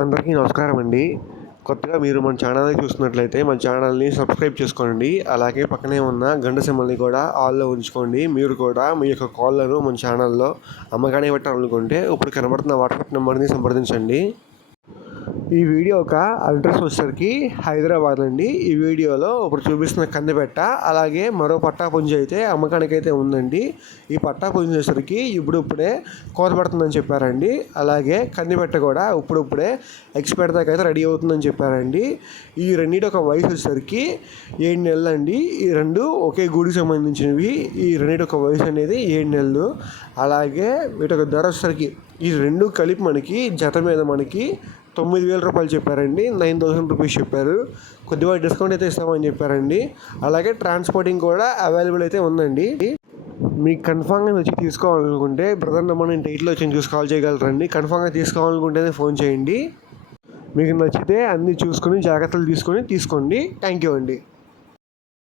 అందరికీ నమస్కారం అండి. కొత్తగా మీరు మన ఛానల్ని చూస్తున్నట్లయితే మన ఛానల్ని సబ్స్క్రైబ్ చేసుకోండి. అలాగే పక్కనే ఉన్న గంట సింబల్ని కూడా ఆల్లో ఉంచుకోండి. మీరు కూడా మీ యొక్క కాల్లను మన ఛానల్లో అమ్మకానికి పెట్టాలనుకుంటే ఇప్పుడు కనబడుతున్న వాట్సాప్ నెంబర్ని సంప్రదించండి. ఈ వీడియో ఒక అడ్రస్ వచ్చేసరికి హైదరాబాద్ అండి. ఈ వీడియోలో ఇప్పుడు చూపిస్తున్న కందిపెట్ట అలాగే మరో పట్టా పుంజి అయితే అమ్మకానికైతే ఉందండి. ఈ పట్టా పుంజి వచ్చేసరికి ఇప్పుడే కోత పడుతుందని చెప్పారండి. అలాగే కందిపెట్ట కూడా ఇప్పుడే ఎక్స్పైర్ దాకా అయితే రెడీ అవుతుందని చెప్పారండి. ఈ రెండింటి ఒక వయసు వచ్చేసరికి 7 నెలలు అండి. ఈ రెండు ఒకే గూడికి సంబంధించినవి. ఈ రెండింటి ఒక వయసు అనేది 7 నెలలు. అలాగే వీటి ఒక ధర వచ్చేసరికి ఈ రెండు కలిపి మనకి జత మీద మనకి 9,000 రూపాయలు చెప్పారండి. 9,000 రూపీస్ చెప్పారు. కొద్దిగా డిస్కౌంట్ అయితే ఇస్తామని చెప్పారండి. అలాగే ట్రాన్స్పోర్టింగ్ కూడా అవైలబుల్ అయితే ఉందండి. మీకు కన్ఫామ్గా వచ్చి తీసుకోవాలనుకుంటే బ్రదర్ నెంబర్ నేను టైటిల్ వచ్చి చూసి కాల్ చేయగలరండి. కన్ఫామ్గా తీసుకోవాలనుకుంటేనే ఫోన్ చేయండి. మీకు నచ్చితే అన్నీ చూసుకొని జాగ్రత్తలు తీసుకోండి. థ్యాంక్ యూ అండి.